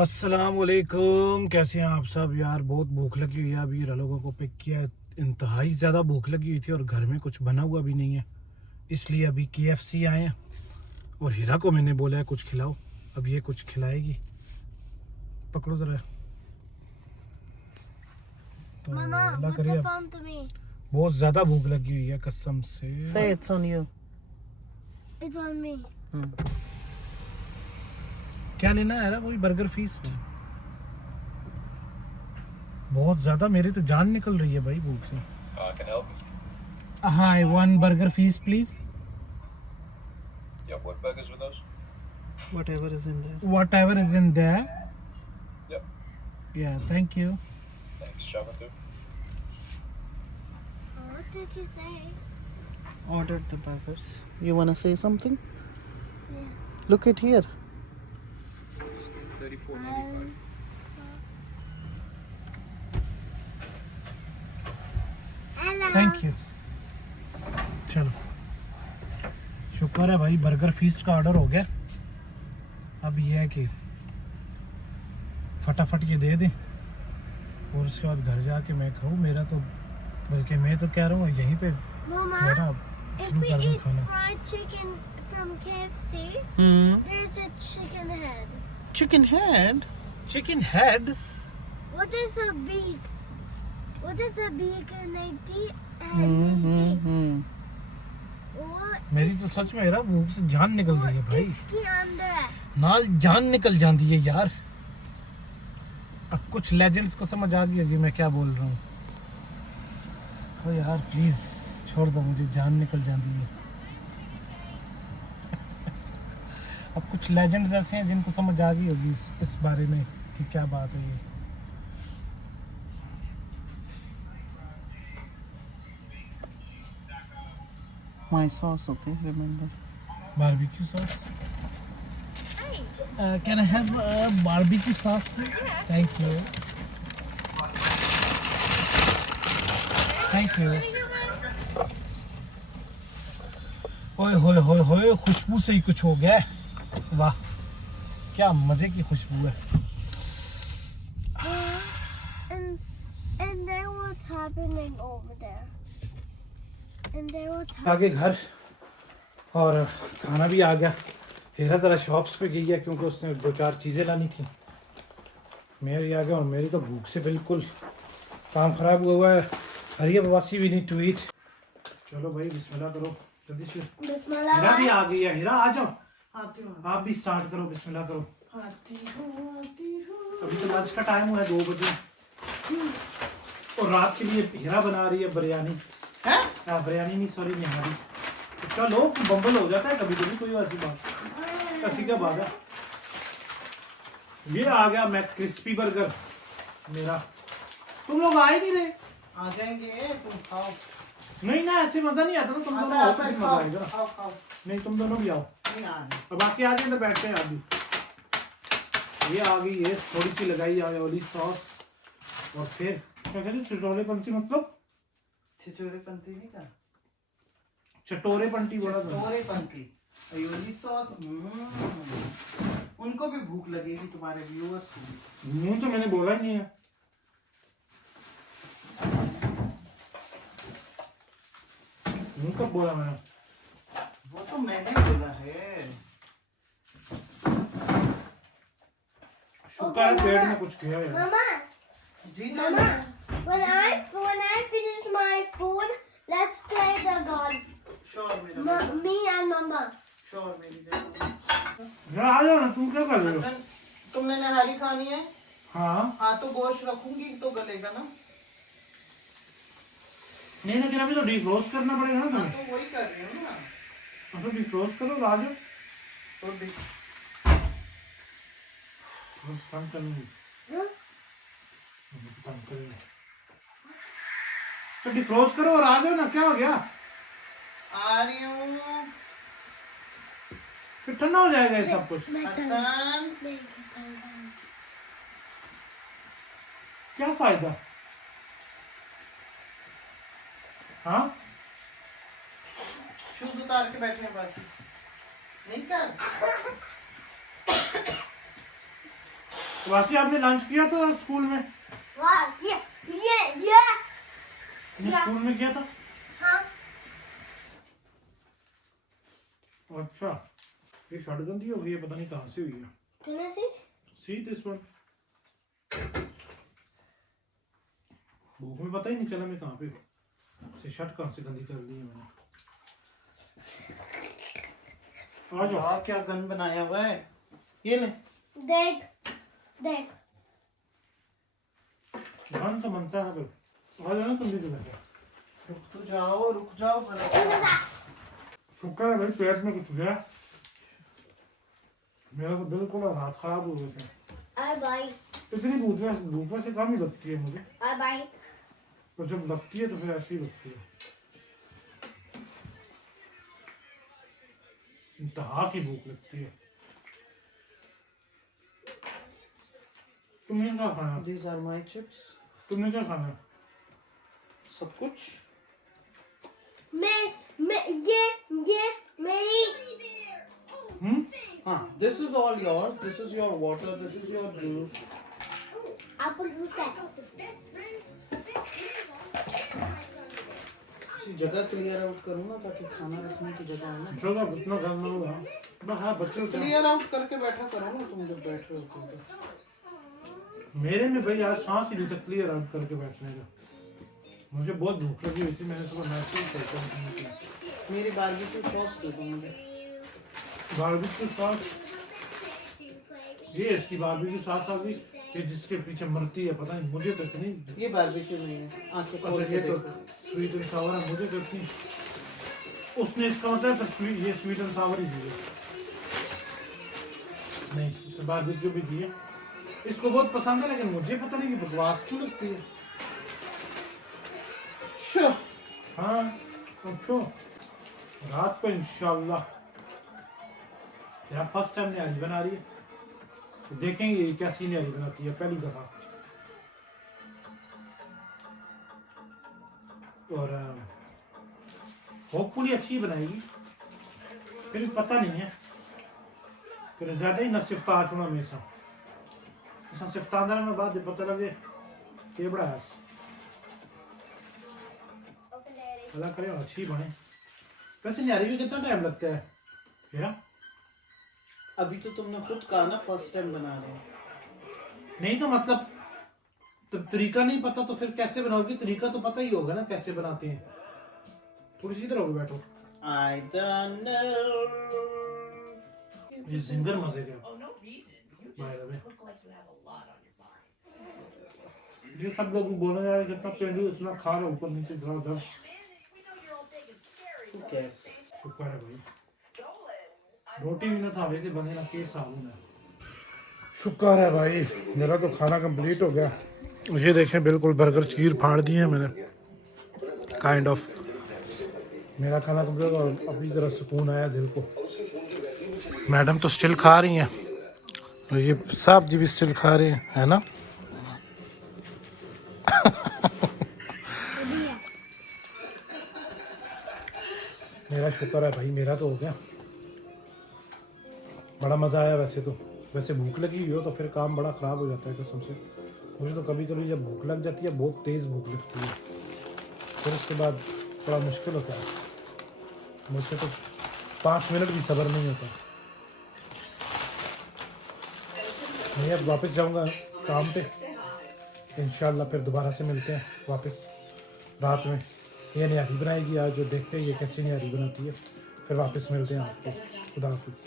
अस्सलाम वालेकुम, कैसे हैं आप सब। यार बहुत भूख लगी हुई है। अभी लोगों को पिक किया, इंतहाई ज़्यादा भूख लगी हुई थी और घर में कुछ बना हुआ भी नहीं है, इसलिए अभी KFC आए हैं और हीरा को मैंने बोला है कुछ खिलाओ। अब ये कुछ खिलाएगी। पकड़ो ज़रा। तो अल्लाह करे, बहुत ज़्यादा भूख लगी हुई है कसम से। Say it's on you. It's on me. क्या लेना है? वही बर्गर फीस्ट। बहुत ज़्यादा, मेरी तो जान निकल रही है भाई भूख से। Can I help? Hi, one burger feast please. Yeah, what burgers were those? Whatever is in there. Whatever is in there. Yep. Yeah, thank you. Thanks, shoving through. What did you say? Ordered the burgers. You wanna say something? Yeah. Look it here. $34.95. Hello. Thank you. चलो, शुक्र है भाई, burger feast का order हो गया। अब ये है कि फटाफट ये दे दें और उसके बाद घर जाके मैं खाऊं। मेरा तो, बल्कि मैं तो कह रहा हूँ यहीं पे Mama, मेरा if शुरू we कर दूं eat खाना। fried chicken from KFC, there's a chicken head. Chicken head. Chicken head? What is a beak? What is a beak and a head? What मेरी is तो सच में मेरा भूख से जान निकल रही है भाई। इसके अंदर? नाल जान निकल जाती है यार। अब कुछ लेजेंड्स को समझ आ गई होगी मैं क्या बोल रहा हूँ। ओ यार प्लीज छोड़ दो, मुझे जान निकल जाती है। अब कुछ लेजेंड्स ऐसे हैं जिनको समझ आ गई होगी इस बारे में कि क्या बात है ये। My sauce, okay? Remember. Barbecue sauce. Can I have barbecue sauce please? Thank you, thank you. ओए होए होए होए, खुशबू से ही कुछ हो गया है। वाह, क्या मजे की खुशबू है। And then what's happening over there? And then what's आगे घर और खाना भी आ गया। हीरा ज़रा शॉप्स पे गई है क्योंकि उसने 2-4 चीज़ें लानी थी। मैं भी आ गया और मेरी तो भूख से बिल्कुल काम ख़राब हुआ है। हरिया बवासी वी नीड टू ईट। चलो भाई बिस्मिल्लाह करो जल्दी से। Bismillah. हीरा भी आ गई है। हीरा आ जाओ, आती हूँ आप भी स्टार्ट करो, बिस्मिल्लाह करो। आती हूँ। अभी तो लंच का टाइम हुआ है 2 बजे और रात के लिए हीरा बना रही है बिरयानी। हैं? बिरयानी नहीं, सॉरी, निहारी। तो चलो, बम्बल हो जाता है कभी कभी, कोई वैसी बात। ऐसी क्या बात है। ये आ गया मैक क्रिस्पी बर्गर मेरा। तुम लोग आए नहीं रहे। आ जाएंगे, तुम खाओ। नहीं ना, ऐसे मजा नहीं आता ना। तुम दोनों आओ तो फिर मजा आएगा। खाओ खाओ। नहीं, तुम दोनों भी आओ। नहीं आ रहे। अब बाकी आ जाए तो बैठते हैं। अभी ये आ गई है, थोड़ी सी लगाई वाली सॉस और फिर क्या कहते हैं, चटोरे पंती, मतलब छिछोरे पंती नहीं का? चटोरे पंटी बोला था। चटोरे पंती। अयोली सॉस। उनको भी भूख लगेगी, तुम्हारे व्यूअर्स को। मुंह तो मैंने बोला ही नहीं है। मुंह कब बोला मैंने? वो तो मैंने बोला है। शुक्र है पेट में कुछ गया है। Mama, जी Mama, जान। when I finish my food, let's play the golf. Sure मेरा। Me and Mama. श्योर मेरी जान। यार आ जाओ ना, तुम क्या कर रहे हो? हसन, तुमने नहारी खानी है? हाँ हाँ तो गोश्त रखूंगी तो गलेगा ना। नहीं, लेकिन अभी तो डिफ्रोस्ट करना पड़ेगा ना हाँ तुम्हें। तो वही कर रही हूँ ना। अब तो डिफ्रोस्ट करो, आ जाओ। तो देख। बस तंग करेंगे, Huh? तंग करेंगे। तो डिफ्रोस्ट करो और आ जाओ ना, क्या हो गया? आ रही हूँ। फिर ठंडा हो जाएगा ये सब कुछ। हसन, क्या फायदा? हाँ, शूज उतार के बैठे हैं बस। नहीं कर। वासी आपने लंच किया था स्कूल में? Wow, yeah. ने स्कूल में किया था? Huh? अच्छा, ये शर्ट गंदी हो गई है, पता नहीं कहाँ से हुई है। Can I see? See this one. भूख में पता ही नहीं चला मैं कहाँ पे से शर्ट कहाँ से गंदी कर दी है मैंने। आ जाओ। वाह क्या गन बनाया हुआ है। ये ले। Deck. मन तो मनता है फिर। आ जाओ ना तुम भी तो बैठो। रुक जाओ शुक्र है भाई पेट में कुछ गया। मेरा तो बिल्कुल रात खराब हो गई थी। I bite. इतनी भूख से कम ही लगती है मुझे, I bite. और जब लगती है तो फिर ऐसी ही लगती है। इंतहा की भूख लगती है। तुमने क्या खाना? These are my chips. तुमने क्या खाना? सब कुछ। मैं ये मेरी हाँ, this is all yours. This is your water. This is your juice. apple juice है। इसी जगह क्लियर आउट करूँ ना ताकि खाना रखने की जगह हो ना। चलो इतना करना होगा। बस हाँ बच्चे क्या? क्लियर आउट करके बैठा करो ना तुम जब बैठ रहे हो तो। मेरे में भाई आज सांस ही नहीं था क्लियर आउट करके बैठने का। मुझे बहुत भूख लगी हुई थी, मैंने सुबह मैसेज करता हूँ। मेरी बारबेक्यू सॉस दे दो मुझे। बारबेक्यू सॉस, ये इसकी बारबेक्यू सॉस आ गई, ये जिसके पीछे मरती है पता नहीं, मुझे तो इतनी। ये बारबेक्यू नहीं है, आंखें खोल अच्छा के ये तो देखो। स्वीट एंड सावर है, मुझे तो इतनी। उसने इसका मतलब फिर स्वीट, ये स्वीट एंड सावर ही दी है। नहीं इसने बारबेक्यू भी दी है, इसको बहुत पसंद है, लेकिन मुझे पता नहीं कि बकवास क्यों लगती है। Sure. हाँ अच्छा, रात को इंशाल्लाह यार फर्स्ट टाइम न्यारी बना रही है, तो देखेंगे ये कैसी न्यारी बनाती है पहली दफा। और होपफुली अच्छी बनाएगी, फिर पता नहीं है फिर ज्यादा ही न सिफ्ता चुना मेरे साथ सिफ्तांदर में बाद पता लगे ये बड़ा है। अल्लाह करे अच्छी बने। वैसे न्यारी भी कितना टाइम लगता है यार? अभी तो तुमने खुद कहा ना फर्स्ट टाइम बना रहे हो। नहीं तो मतलब तरीका नहीं पता तो फिर कैसे बनाओगे? तरीका तो पता ही होगा ना कैसे बनाते हैं। थोड़ी सी इधर होके बैठो। I don't know. ये जिंगर मजे का बाय द वे। ये सब लोग बोलने जा रहे हैं कितना पेंडू इतना खा रहा ऊपर नीचे इधर उधर। Who cares? शुक्र है भाई, रोटी भी ना था वैसे बने ना के साबुन है। शुक्र है भाई, मेरा तो खाना कंप्लीट हो गया। ये देखें बिल्कुल बर्गर चीर फाड़ दिए हैं मैंने, काइंड ऑफ। मेरा खाना कंप्लीट और अभी ज़रा सुकून आया दिल को। मैडम तो स्टिल खा रही हैं, और ये साहब जी भी स्टिल खा रहे हैं, है ना? मेरा शुक्र है भाई, मेरा तो हो गया। बड़ा मज़ा आया वैसे तो। वैसे भूख लगी हुई हो तो फिर काम बड़ा ख़राब हो जाता है कसम से। मुझे तो कभी कभी जब भूख लग जाती है बहुत तेज़ भूख लगती है, फिर उसके बाद थोड़ा मुश्किल होता है। मुझसे तो 5 मिनट भी सब्र नहीं होता। मैं अब वापस जाऊंगा काम पे इंशाल्लाह, फिर दोबारा से मिलते हैं वापस रात में। ये न्यारी बनाएगी आज, जो देखते हैं ये कैसी न्यारी बनाती है। फिर वापस मिलते हैं आपको। खुदा हाफिज़।